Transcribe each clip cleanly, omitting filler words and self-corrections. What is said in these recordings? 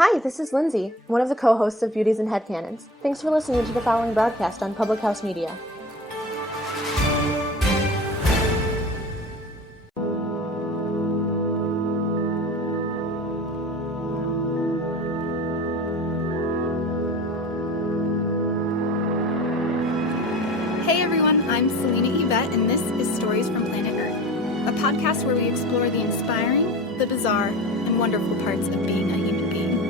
Hi, this is Lindsay, one of the co-hosts of Beauties and Headcanons. Thanks for listening to the following broadcast on Public House Media. Hey everyone, I'm Selena Yvette, and this is Stories from Planet Earth, a podcast where we explore the inspiring, the bizarre, and wonderful parts of being a human being.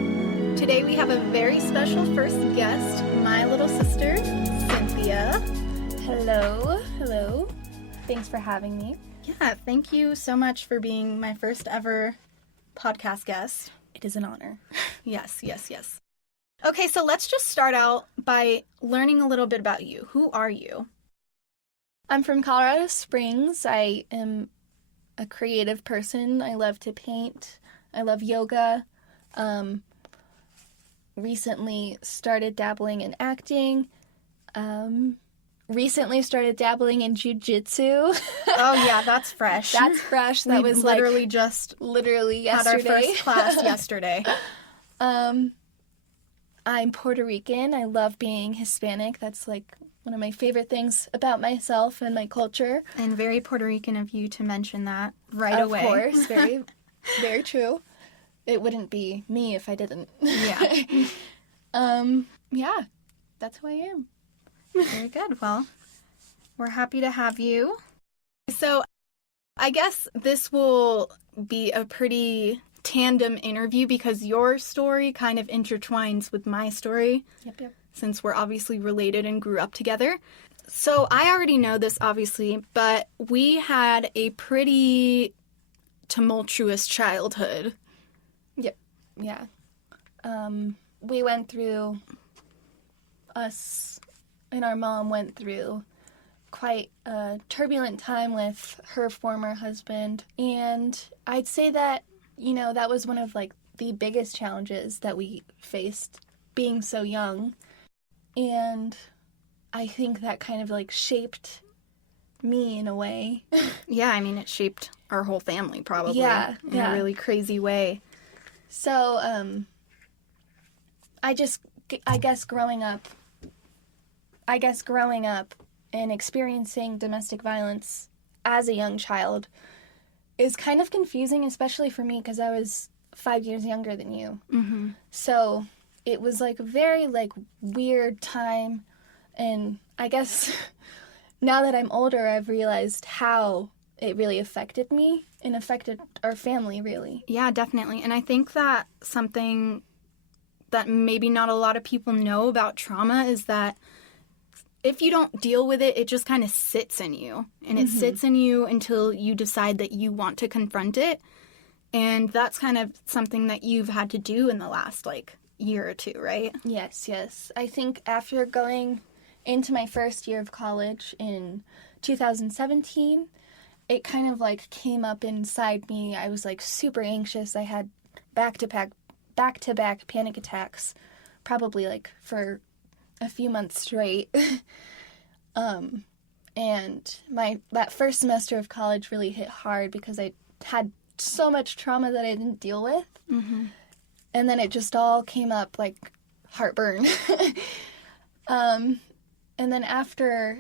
Today we have a very special first guest, my little sister, Cynthia. Hello. Thanks for having me. Yeah, thank you so much for being my first ever podcast guest. It is an honor. Yes. Okay, so let's just start out by learning a little bit about you. Who are you? I'm from Colorado Springs. I am a creative person. I love to paint. I love yoga. Recently started dabbling in acting. Recently started dabbling in jiu-jitsu. Oh yeah, that's fresh. That's fresh. That we was literally yesterday. had our first class yesterday. I'm Puerto Rican. I love being Hispanic. That's like one of my favorite things about myself and my culture. And very Puerto Rican of you to mention that right away. Of course, very, very true. It wouldn't be me if I didn't. Yeah. Yeah, that's who I am. Very good. Well, we're happy to have you. So I guess this will be a pretty tandem interview because your story kind of intertwines with my story. Yep. Since we're obviously related and grew up together. So I already know this, obviously, but we had a pretty tumultuous childhood. Yep. Yeah. We went through, us and our mom went through quite a turbulent time with her former husband. And I'd say that, that was one of like the biggest challenges that we faced being so young. And I think that kind of like shaped me in a way. Yeah, I mean, it shaped our whole family probably in a really crazy way. So, I guess growing up and experiencing domestic violence as a young child is kind of confusing, especially for me because I was 5 years younger than you. Mm-hmm. So it was like a very like weird time, and I guess now that I'm older, I've realized how it really affected me and affected our family, really. Yeah, definitely. And I think that something that maybe not a lot of people know about trauma is that if you don't deal with it, it just kind of sits in you. And it sits in you until you decide that you want to confront it. And that's kind of something that you've had to do in the last, year or two, right? Yes. I think after going into my first year of college in 2017, it kind of, came up inside me. I was, super anxious. I had back-to-back panic attacks, probably, for a few months straight. And that first semester of college really hit hard because I had so much trauma that I didn't deal with. Mm-hmm. And then it just all came up like heartburn. And then after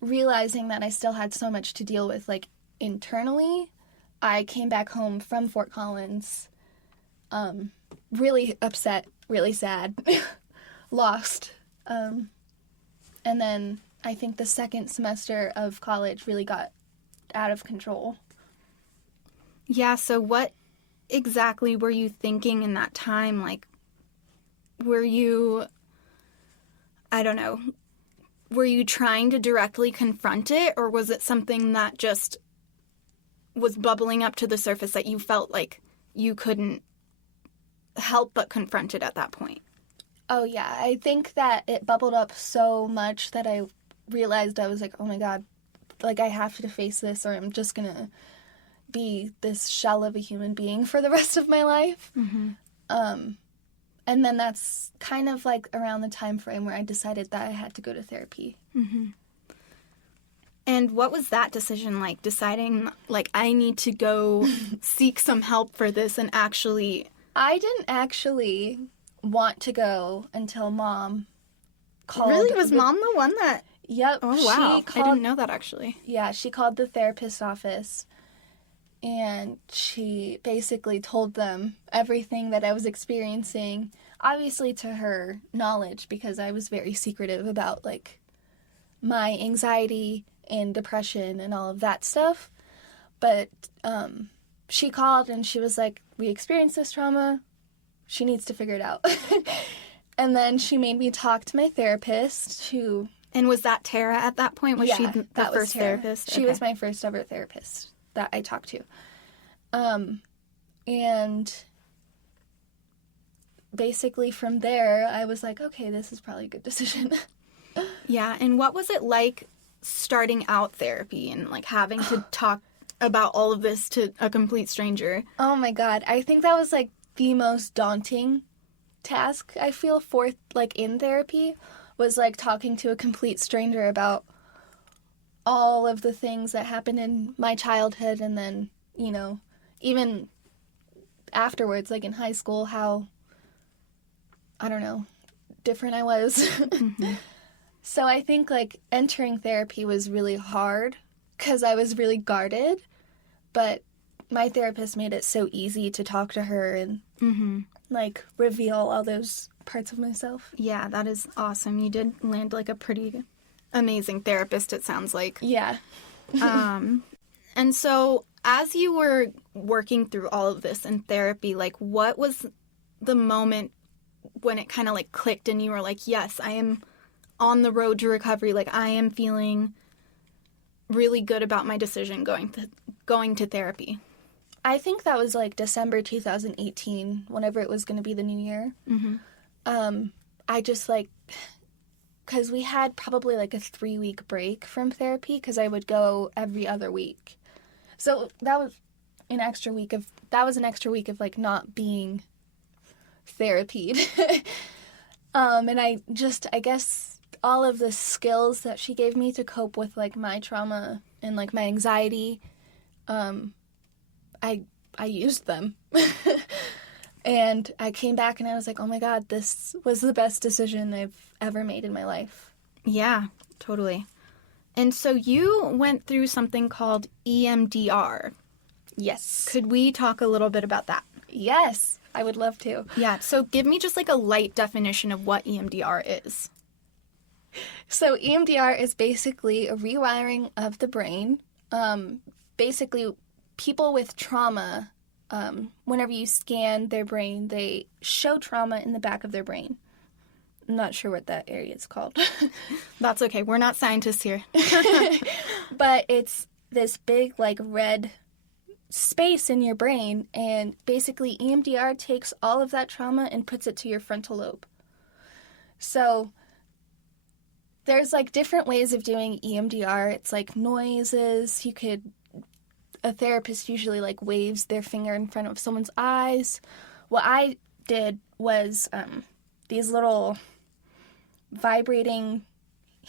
realizing that I still had so much to deal with, internally, I came back home from Fort Collins, really upset, really sad, lost. And then I think the second semester of college really got out of control. Yeah, so what exactly were you thinking in that time? Were you, I don't know, were you trying to directly confront it, or was it something that just was bubbling up to the surface that you felt like you couldn't help but confront it at that point? Oh, yeah. I think that it bubbled up so much that I realized I was like, oh my God, I have to face this or I'm just going to be this shell of a human being for the rest of my life. Mm-hmm. And then that's kind of around the time frame where I decided that I had to go to therapy. Mm-hmm. And what was that decision like, deciding, I need to go seek some help for this and actually I didn't actually want to go until Mom called. Really? Was Mom the one that... Yep. Oh, wow. She called, I didn't know that, actually. Yeah, she called the therapist's office, and she basically told them everything that I was experiencing, obviously to her knowledge, because I was very secretive about, like, my anxiety and depression and all of that stuff. But she called and she was like, we experienced this trauma. She needs to figure it out. And then she made me talk to my therapist, who... And was that Tara at that point? Was she the first therapist? She was my first ever therapist that I talked to. And basically from there, I was like, okay, this is probably a good decision. Yeah, and what was it like starting out therapy and, like, having to talk about all of this to a complete stranger? Oh my God. I think that was, like, the most daunting task, I feel, for, like, in therapy, was, like, talking to a complete stranger about all of the things that happened in my childhood, and then, you know, even afterwards, like in high school, how, I don't know, different I was. Mm-hmm. So I think, like, entering therapy was really hard because I was really guarded, but my therapist made it so easy to talk to her and, like, reveal all those parts of myself. Yeah, that is awesome. You did land, like, a pretty amazing therapist, it sounds like. Yeah. And so as you were working through all of this in therapy, like, what was the moment when it kind of, like, clicked and you were like, yes, I am on the road to recovery. Like, I am feeling really good about my decision going to therapy? I think that was, like, December 2018, whenever it was going to be the new year. I just, like, because we had probably, like, a 3-week break from therapy because I would go every other week. So that was an extra week of, like, not being therapied. And I guess all of the skills that she gave me to cope with, like, my trauma and, like, my anxiety, I used them. And I came back and I was like, oh my God, this was the best decision I've ever made in my life. Yeah, totally. And so you went through something called EMDR. Yes. Could we talk a little bit about that? Yes, I would love to. Yeah, so give me just, like, a light definition of what EMDR is. So EMDR is basically a rewiring of the brain. Basically, people with trauma, whenever you scan their brain, they show trauma in the back of their brain. I'm not sure what that area is called. That's okay. We're not scientists here. But it's this big, like, red space in your brain, and basically EMDR takes all of that trauma and puts it to your frontal lobe. So there's, like, different ways of doing EMDR. It's like noises. A therapist usually, like, waves their finger in front of someone's eyes. What I did was these little vibrating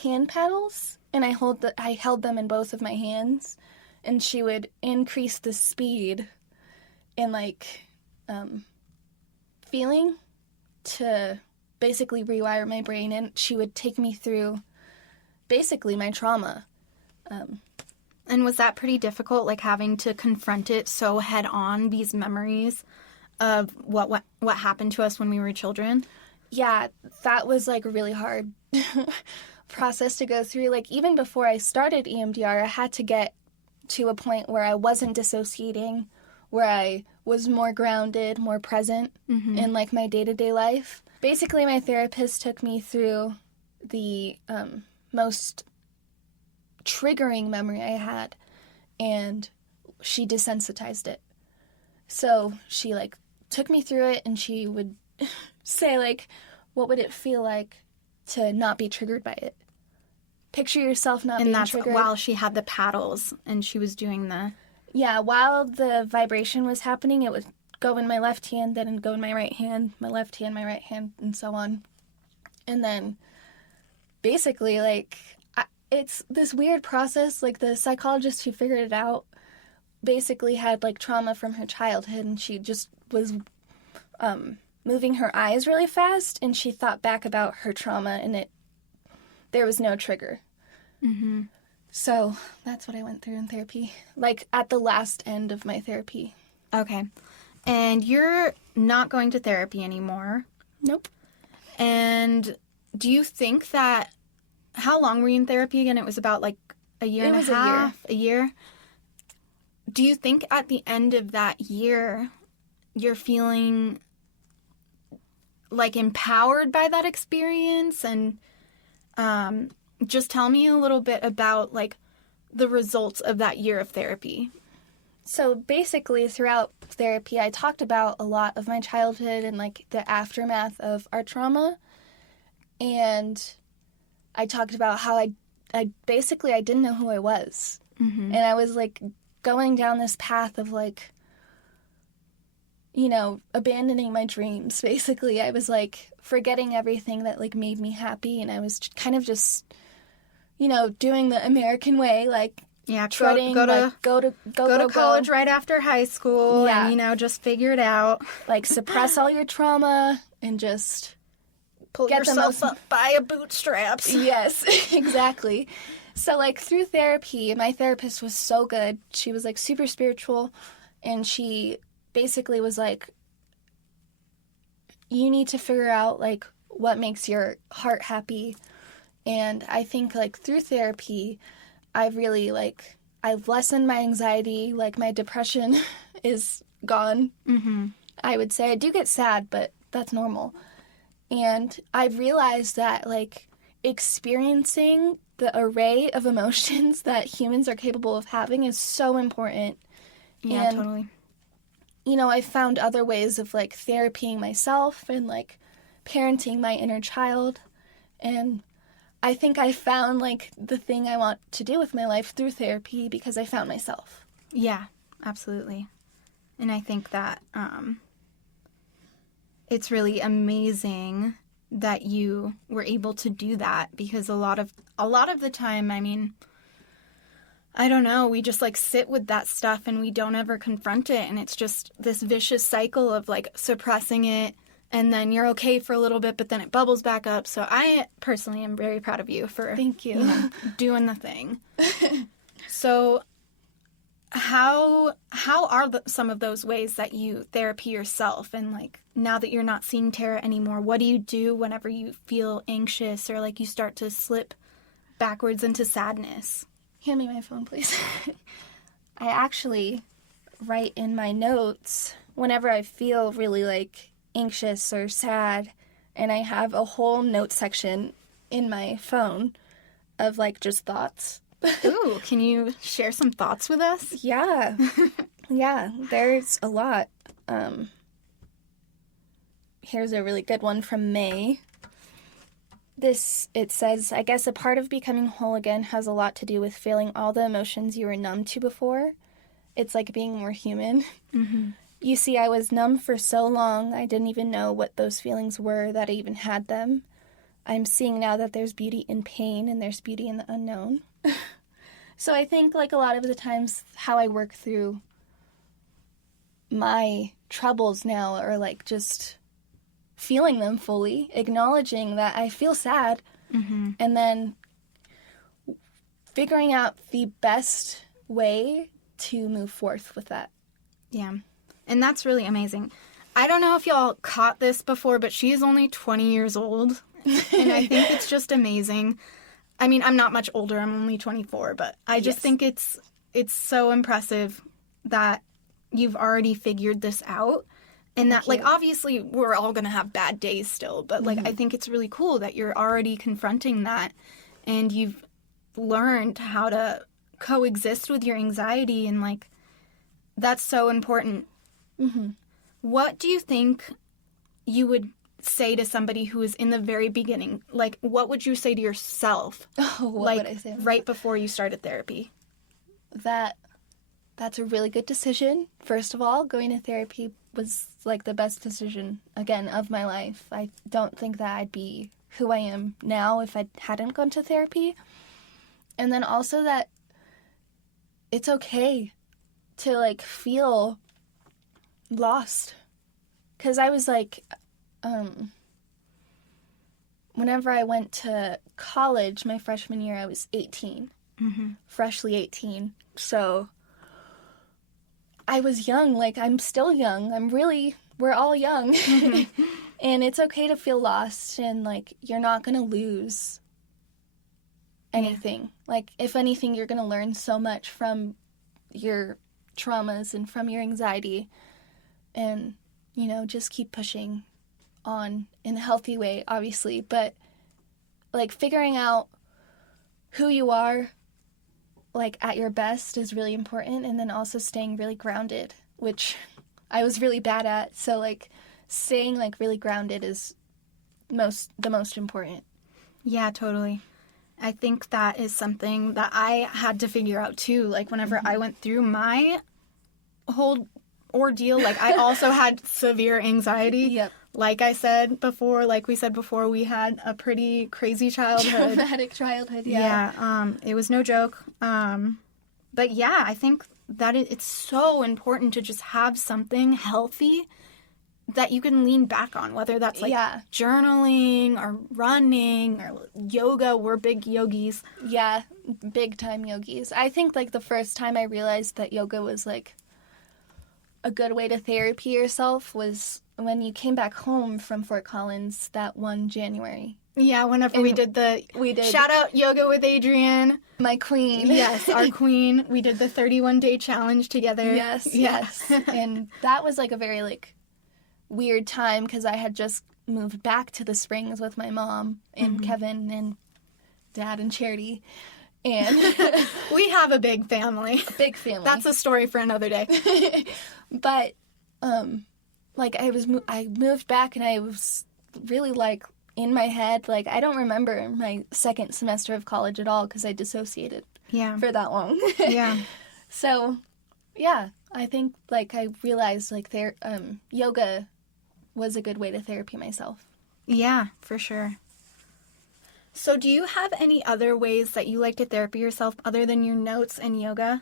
hand paddles, and I held them in both of my hands, and she would increase the speed and, like, feeling to basically rewire my brain, and she would take me through basically my trauma. And was that pretty difficult, like, having to confront it so head on, these memories of what happened to us when we were children? Yeah, that was, like, a really hard process to go through. Like, even before I started EMDR, I had to get to a point where I wasn't dissociating, where I was more grounded, more present in, like, my day-to-day life. Basically, my therapist took me through the most triggering memory I had, and she desensitized it. So she, like, took me through it, and she would say, like, what would it feel like to not be triggered by it? Picture yourself not being triggered. And that's while she had the paddles and she was doing the... Yeah, while the vibration was happening, it would go in my left hand, then go in my right hand, my left hand, my right hand, and so on. And then basically, like, it's this weird process. Like, the psychologist who figured it out basically had, like, trauma from her childhood, and she just was moving her eyes really fast, and she thought back about her trauma, and there was no trigger. Mm-hmm. So that's what I went through in therapy, like at the last end of my therapy. Okay. And you're not going to therapy anymore. Nope. And do you think that, how long were you in therapy again? It was about like a year and a half? A year. Do you think at the end of that year, you're feeling like empowered by that experience? And just tell me a little bit about like the results of that year of therapy. So basically throughout therapy, I talked about a lot of my childhood and like the aftermath of our trauma. And I talked about how I basically I didn't know who I was. Mm-hmm. And I was like going down this path of like, you know, abandoning my dreams. Basically, I was like forgetting everything that like made me happy, and I was kind of just, you know, doing the American way, like Yeah, treading, go to college right after high school, Yeah. and, you know, just figure it out. like suppress all your trauma and just Pull Get the yourself most- up by your bootstraps. yes, exactly. So like through therapy, my therapist was so good. She was like super spiritual, and she basically was like, you need to figure out like what makes your heart happy. And I think like through therapy, I've really like I've lessened my anxiety, like my depression is gone. Mm-hmm. I would say I do get sad, but that's normal. And I've realized that like experiencing the array of emotions that humans are capable of having is so important. Yeah, And, totally. You know, I found other ways of like therapying myself and like parenting my inner child. And I think I found like the thing I want to do with my life through therapy because I found myself. Yeah, absolutely. And I think that it's really amazing that you were able to do that, because a lot of the time, I mean, I don't know, we just like sit with that stuff and we don't ever confront it, and it's just this vicious cycle of like suppressing it, and then you're okay for a little bit, but then it bubbles back up. So I personally am very proud of you for Thank you. doing the thing. So how are some of those ways that you therapy yourself? And like now that you're not seeing Tara anymore, what do you do whenever you feel anxious or like you start to slip backwards into sadness? Hand me my phone, please. I actually write in my notes whenever I feel really like anxious or sad, and I have a whole note section in my phone of like just thoughts. Ooh, can you share some thoughts with us? Yeah. Yeah, there's a lot. Here's a really good one from May. It says, I guess a part of becoming whole again has a lot to do with feeling all the emotions you were numb to before. It's like being more human. Mm-hmm. You see, I was numb for so long, I didn't even know what those feelings were, that I even had them. I'm seeing now that there's beauty in pain and there's beauty in the unknown. So I think, like, a lot of the times how I work through my troubles now are, like, just feeling them fully, acknowledging that I feel sad, Mm-hmm. and then figuring out the best way to move forth with that. Yeah. And that's really amazing. I don't know if y'all caught this before, but she is only 20 years old. And I think it's just amazing. I mean, I'm not much older. I'm only 24, but I just Yes. think it's so impressive that you've already figured this out. And that, like, you. obviously we're all going to have bad days still, but like, I think it's really cool that you're already confronting that and you've learned how to coexist with your anxiety, and like, that's so important. Mm-hmm. What do you think you would say to somebody who is in the very beginning? Like, what would you say to yourself? Oh, what like, would I say? right before you started therapy? That's a really good decision. First of all, going to therapy was like the best decision, again, of my life. I don't think that I'd be who I am now if I hadn't gone to therapy. And then also that it's okay to like feel lost because I was like, whenever I went to college, my freshman year, I was 18, freshly 18. So I was young. Like, I'm still young. We're all young. And it's okay to feel lost, and, like, you're not going to lose anything. Like, if anything, you're going to learn so much from your traumas and from your anxiety, and, you know, just keep pushing on in a healthy way, obviously, but, like, figuring out who you are, like, at your best is really important, and then also staying really grounded, which I was really bad at, so, like, staying, like, really grounded is the most important. Yeah, totally. I think that is something that I had to figure out too. Like, whenever I went through my whole ordeal, like, I also had severe anxiety. Yep. Like I said before, like we said before, we had a pretty crazy childhood. Traumatic childhood, yeah. Yeah, it was no joke. But yeah, I think that it's so important to just have something healthy that you can lean back on, whether that's like journaling or running or yoga. We're big yogis. Yeah, big time yogis. I think, like, the first time I realized that yoga was, like, a good way to therapy yourself was when you came back home from Fort Collins that one January. Yeah, whenever we did shout out Yoga with Adrienne. My queen. Yes, our queen. We did the 31-day challenge together. Yes. And that was, like, a very, like, weird time because I had just moved back to the Springs with my mom and Kevin and Dad and Charity. And we have a big family. Big family. That's a story for another day. But, like, I moved back and I was really, like, in my head. Like, I don't remember my second semester of college at all because I dissociated for that long. Yeah. So, yeah, I think, like, I realized, like, yoga was a good way to therapy myself. Yeah, for sure. So do you have any other ways that you like to therapy yourself other than your notes and yoga?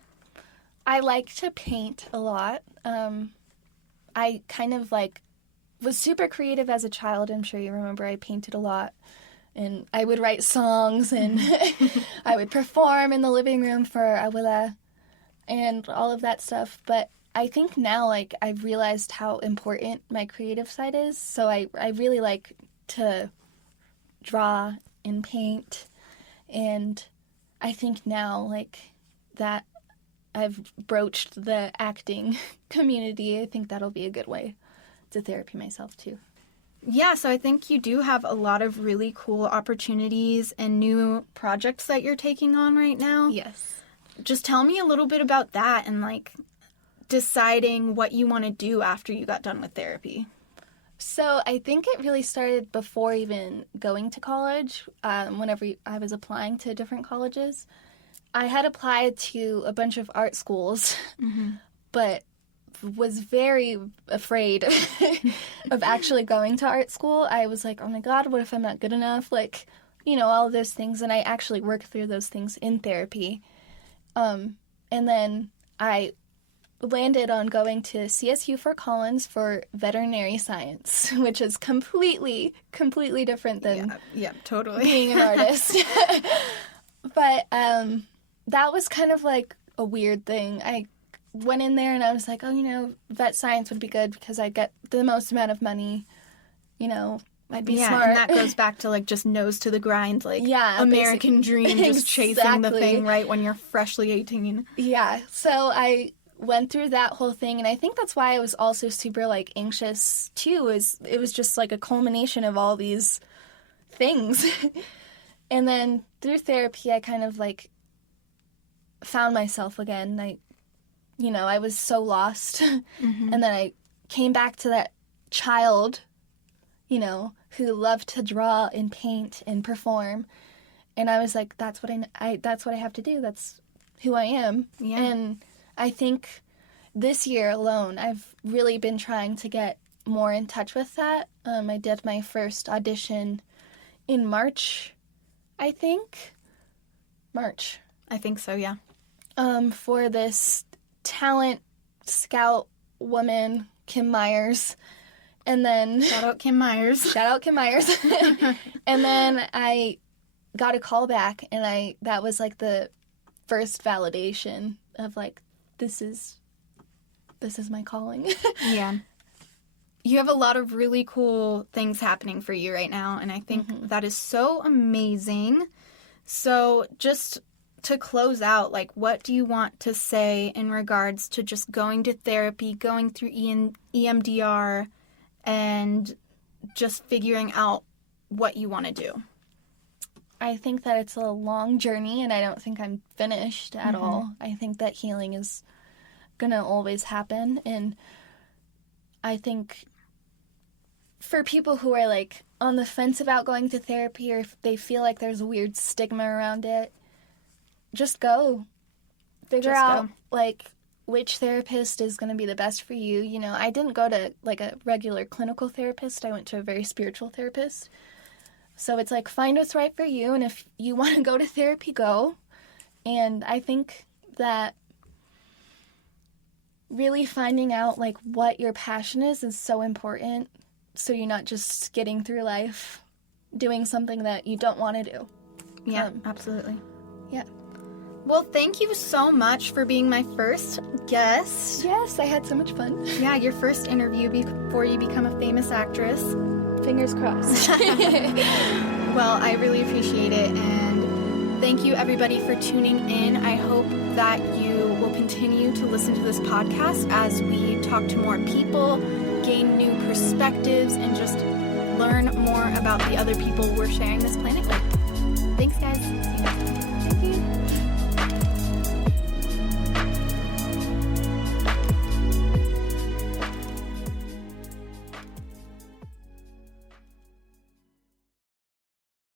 I like to paint a lot. I kind of, like, was super creative as a child. I'm sure you remember I painted a lot. And I would write songs, and I would perform in the living room for Abuela and all of that stuff. But I think now, like, I've realized how important my creative side is. So I really like to draw and paint. And I think now, like, that I've broached the acting community, I think that'll be a good way to therapy myself too. Yeah, so I think you do have a lot of really cool opportunities and new projects that you're taking on right now. Yes. Just tell me a little bit about that and, like, deciding what you want to do after you got done with therapy. So I think it really started before even going to college. Whenever I was applying to different colleges, I had applied to a bunch of art schools, but was very afraid of actually going to art school. I was like, oh my God, what if I'm not good enough? Like, you know, all of those things. And I actually worked through those things in therapy. And then I landed on going to CSU Fort Collins for veterinary science, which is completely different than totally being an artist. But that was kind of like a weird thing. I went in there and I was like, oh, you know, vet science would be good because I'd get the most amount of money, you know, I'd be smart. And that goes back to, like, just nose to the grind, like, American dream, just chasing the Exactly. thing right when you're freshly 18. Yeah, so I went through that whole thing, and I think that's why I was also super, like, anxious, too, is it was just, like, a culmination of all these things. And then through therapy, I kind of, like, found myself again. I was so lost. And then I came back to that child, you know, who loved to draw and paint and perform. And I was like, that's what I have to do. That's who I am. Yeah. And I think this year alone, I've really been trying to get more in touch with that. I did my first audition in March, I think. March. I think so, yeah. For this talent scout woman, Kim Myers. And then Shout out Kim Myers. shout out Kim Myers. And then I got a call back, and that was like the first validation of like, this is my calling. Yeah. You have a lot of really cool things happening for you right now, and I think that is so amazing. So just to close out, like, what do you want to say in regards to just going to therapy, going through EMDR, and just figuring out what you want to do? I think that it's a long journey, and I don't think I'm finished at all. I think that healing is going to always happen, and I think for people who are, like, on the fence about going to therapy, or if they feel like there's a weird stigma around it, just go. Figure out, like, which therapist is going to be the best for you. You know, I didn't go to, like, a regular clinical therapist. I went to a very spiritual therapist. So it's like, find what's right for you, and if you want to go to therapy, go. And I think that really finding out, like, what your passion is so important, so you're not just getting through life doing something that you don't want to do. Yeah, absolutely. Yeah. Well, thank you so much for being my first guest. Yes, I had so much fun. Yeah, your first interview before you become a famous actress. Fingers crossed. Well, I really appreciate it, and thank you everybody for tuning in. I hope that you will continue to listen to this podcast as we talk to more people, gain new perspectives, and just learn more about the other people we're sharing this planet with. Thanks, guys. See you next time. Thank you.